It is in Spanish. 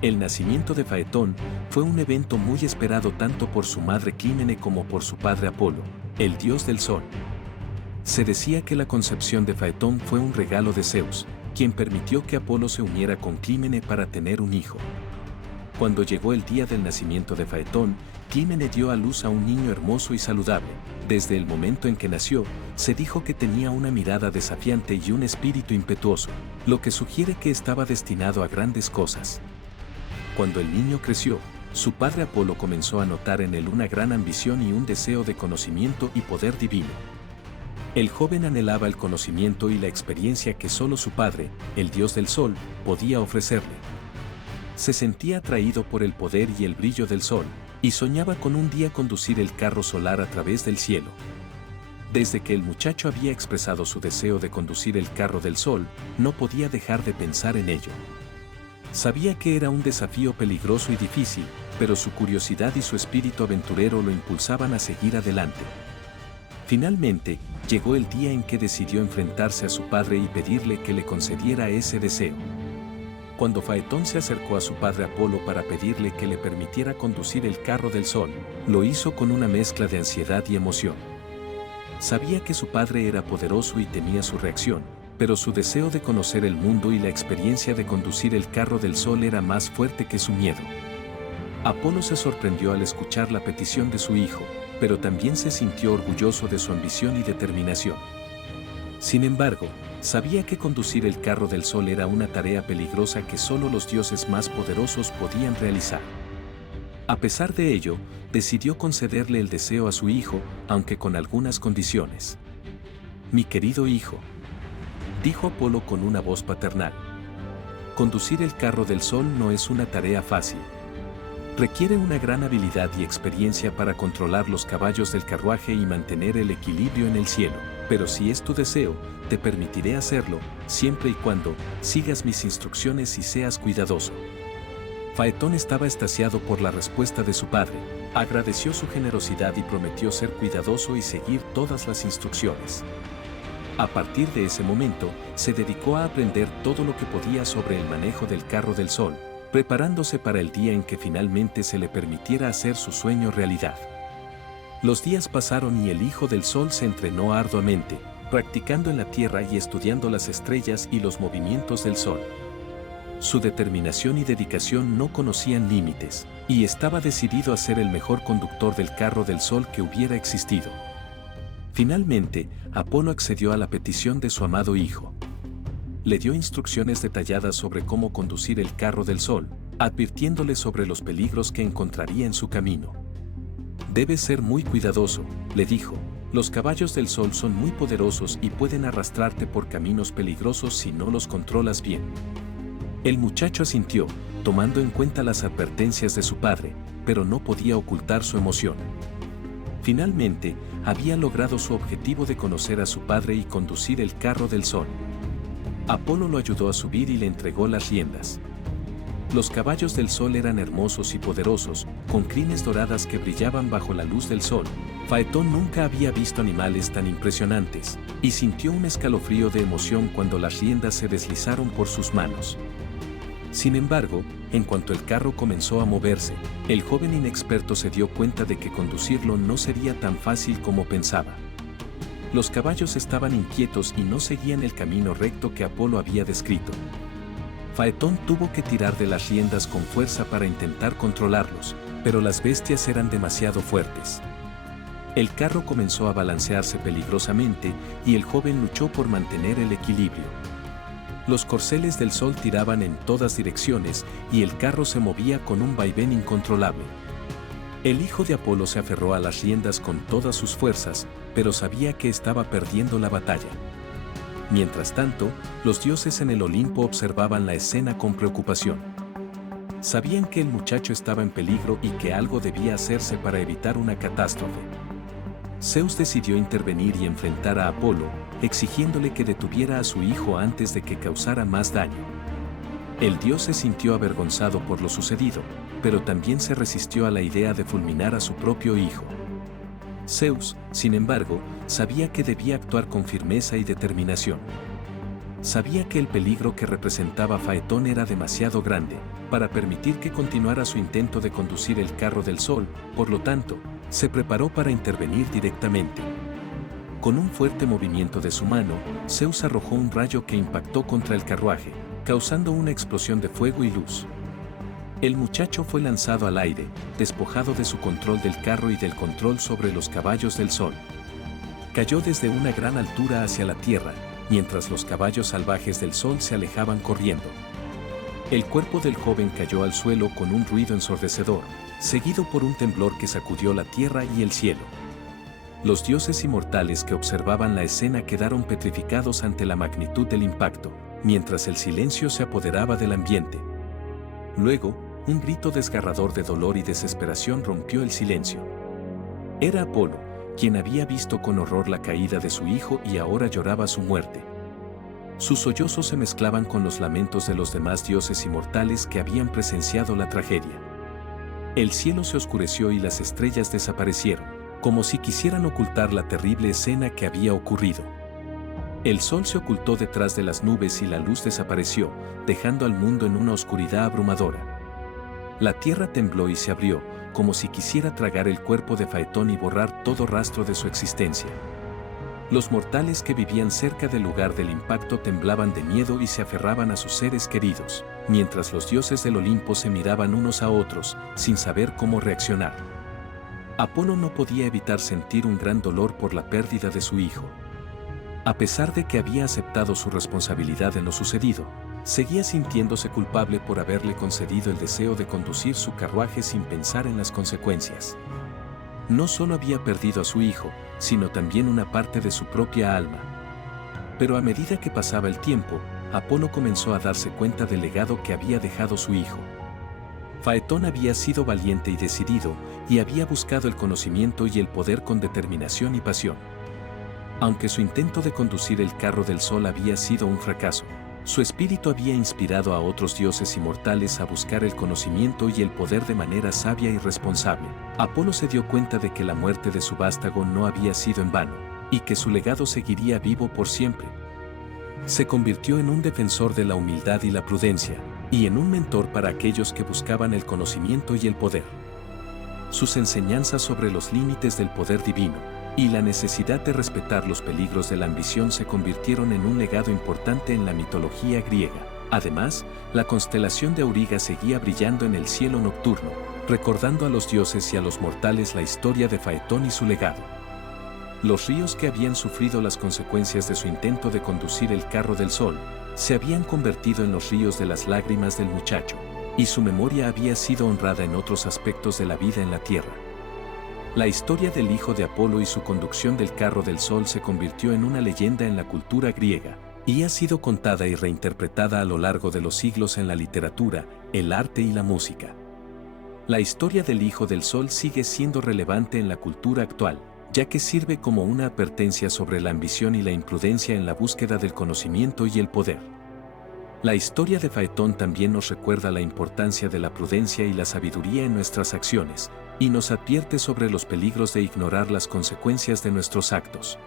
El nacimiento de Faetón fue un evento muy esperado tanto por su madre Clímene como por su padre Apolo, el dios del sol. Se decía que la concepción de Faetón fue un regalo de Zeus, quien permitió que Apolo se uniera con Clímene para tener un hijo. Cuando llegó el día del nacimiento de Faetón, Clímene dio a luz a un niño hermoso y saludable. Desde el momento en que nació, se dijo que tenía una mirada desafiante y un espíritu impetuoso, lo que sugiere que estaba destinado a grandes cosas. Cuando el niño creció, su padre Apolo comenzó a notar en él una gran ambición y un deseo de conocimiento y poder divino. El joven anhelaba el conocimiento y la experiencia que solo su padre, el dios del sol, podía ofrecerle. Se sentía atraído por el poder y el brillo del sol, y soñaba con un día conducir el carro solar a través del cielo. Desde que el muchacho había expresado su deseo de conducir el carro del sol, no podía dejar de pensar en ello. Sabía que era un desafío peligroso y difícil, pero su curiosidad y su espíritu aventurero lo impulsaban a seguir adelante. Finalmente, llegó el día en que decidió enfrentarse a su padre y pedirle que le concediera ese deseo. Cuando Faetón se acercó a su padre Apolo para pedirle que le permitiera conducir el carro del sol, lo hizo con una mezcla de ansiedad y emoción. Sabía que su padre era poderoso y temía su reacción, pero su deseo de conocer el mundo y la experiencia de conducir el carro del sol era más fuerte que su miedo. Apolo se sorprendió al escuchar la petición de su hijo, pero también se sintió orgulloso de su ambición y determinación. Sin embargo, sabía que conducir el carro del sol era una tarea peligrosa que solo los dioses más poderosos podían realizar. A pesar de ello, decidió concederle el deseo a su hijo, aunque con algunas condiciones. «Mi querido hijo», dijo Apolo con una voz paternal, «conducir el carro del sol no es una tarea fácil. Requiere una gran habilidad y experiencia para controlar los caballos del carruaje y mantener el equilibrio en el cielo, pero si es tu deseo, te permitiré hacerlo, siempre y cuando sigas mis instrucciones y seas cuidadoso». Faetón estaba extasiado por la respuesta de su padre, agradeció su generosidad y prometió ser cuidadoso y seguir todas las instrucciones. A partir de ese momento, se dedicó a aprender todo lo que podía sobre el manejo del carro del sol, preparándose para el día en que finalmente se le permitiera hacer su sueño realidad. Los días pasaron y el hijo del sol se entrenó arduamente, practicando en la tierra y estudiando las estrellas y los movimientos del sol. Su determinación y dedicación no conocían límites, y estaba decidido a ser el mejor conductor del carro del sol que hubiera existido. Finalmente, Apolo accedió a la petición de su amado hijo. Le dio instrucciones detalladas sobre cómo conducir el carro del sol, advirtiéndole sobre los peligros que encontraría en su camino. «Debes ser muy cuidadoso», le dijo, «los caballos del sol son muy poderosos y pueden arrastrarte por caminos peligrosos si no los controlas bien». El muchacho asintió, tomando en cuenta las advertencias de su padre, pero no podía ocultar su emoción. Finalmente, había logrado su objetivo de conocer a su padre y conducir el carro del sol. Apolo lo ayudó a subir y le entregó las riendas. Los caballos del sol eran hermosos y poderosos, con crines doradas que brillaban bajo la luz del sol. Faetón nunca había visto animales tan impresionantes, y sintió un escalofrío de emoción cuando las riendas se deslizaron por sus manos. Sin embargo, en cuanto el carro comenzó a moverse, el joven inexperto se dio cuenta de que conducirlo no sería tan fácil como pensaba. Los caballos estaban inquietos y no seguían el camino recto que Apolo había descrito. Faetón tuvo que tirar de las riendas con fuerza para intentar controlarlos, pero las bestias eran demasiado fuertes. El carro comenzó a balancearse peligrosamente y el joven luchó por mantener el equilibrio. Los corceles del sol tiraban en todas direcciones y el carro se movía con un vaivén incontrolable. El hijo de Apolo se aferró a las riendas con todas sus fuerzas, pero sabía que estaba perdiendo la batalla. Mientras tanto, los dioses en el Olimpo observaban la escena con preocupación. Sabían que el muchacho estaba en peligro y que algo debía hacerse para evitar una catástrofe. Zeus decidió intervenir y enfrentar a Apolo, exigiéndole que detuviera a su hijo antes de que causara más daño. El dios se sintió avergonzado por lo sucedido, pero también se resistió a la idea de fulminar a su propio hijo. Zeus, sin embargo, sabía que debía actuar con firmeza y determinación. sabía que el peligro que representaba Faetón era demasiado grande para permitir que continuara su intento de conducir el carro del sol, por lo tanto, se preparó para intervenir directamente. Con un fuerte movimiento de su mano, Zeus arrojó un rayo que impactó contra el carruaje, causando una explosión de fuego y luz. El muchacho fue lanzado al aire, despojado de su control del carro y del control sobre los caballos del sol. Cayó desde una gran altura hacia la tierra, mientras los caballos salvajes del sol se alejaban corriendo. El cuerpo del joven cayó al suelo con un ruido ensordecedor, seguido por un temblor que sacudió la tierra y el cielo. Los dioses inmortales que observaban la escena quedaron petrificados ante la magnitud del impacto, mientras el silencio se apoderaba del ambiente. Luego, un grito desgarrador de dolor y desesperación rompió el silencio. Era Apolo, quien había visto con horror la caída de su hijo y ahora lloraba su muerte. Sus sollozos se mezclaban con los lamentos de los demás dioses inmortales que habían presenciado la tragedia. El cielo se oscureció y las estrellas desaparecieron, como si quisieran ocultar la terrible escena que había ocurrido. El sol se ocultó detrás de las nubes y la luz desapareció, dejando al mundo en una oscuridad abrumadora. La tierra tembló y se abrió, como si quisiera tragar el cuerpo de Faetón y borrar todo rastro de su existencia. Los mortales que vivían cerca del lugar del impacto temblaban de miedo y se aferraban a sus seres queridos, mientras los dioses del Olimpo se miraban unos a otros, sin saber cómo reaccionar. Apolo no podía evitar sentir un gran dolor por la pérdida de su hijo. A pesar de que había aceptado su responsabilidad en lo sucedido, seguía sintiéndose culpable por haberle concedido el deseo de conducir su carruaje sin pensar en las consecuencias. No solo había perdido a su hijo, sino también una parte de su propia alma. Pero a medida que pasaba el tiempo, Apolo comenzó a darse cuenta del legado que había dejado su hijo. Faetón había sido valiente y decidido, y había buscado el conocimiento y el poder con determinación y pasión. Aunque su intento de conducir el carro del sol había sido un fracaso, su espíritu había inspirado a otros dioses inmortales a buscar el conocimiento y el poder de manera sabia y responsable. Apolo se dio cuenta de que la muerte de su vástago no había sido en vano, y que su legado seguiría vivo por siempre. Se convirtió en un defensor de la humildad y la prudencia, y en un mentor para aquellos que buscaban el conocimiento y el poder. Sus enseñanzas sobre los límites del poder divino y la necesidad de respetar los peligros de la ambición se convirtieron en un legado importante en la mitología griega. Además, la constelación de Auriga seguía brillando en el cielo nocturno, recordando a los dioses y a los mortales la historia de Faetón y su legado. Los ríos que habían sufrido las consecuencias de su intento de conducir el carro del sol, se habían convertido en los ríos de las lágrimas del muchacho, y su memoria había sido honrada en otros aspectos de la vida en la tierra. La historia del hijo de Apolo y su conducción del carro del sol se convirtió en una leyenda en la cultura griega, y ha sido contada y reinterpretada a lo largo de los siglos en la literatura, el arte y la música. La historia del hijo del sol sigue siendo relevante en la cultura actual, ya que sirve como una advertencia sobre la ambición y la imprudencia en la búsqueda del conocimiento y el poder. La historia de Faetón también nos recuerda la importancia de la prudencia y la sabiduría en nuestras acciones, y nos advierte sobre los peligros de ignorar las consecuencias de nuestros actos.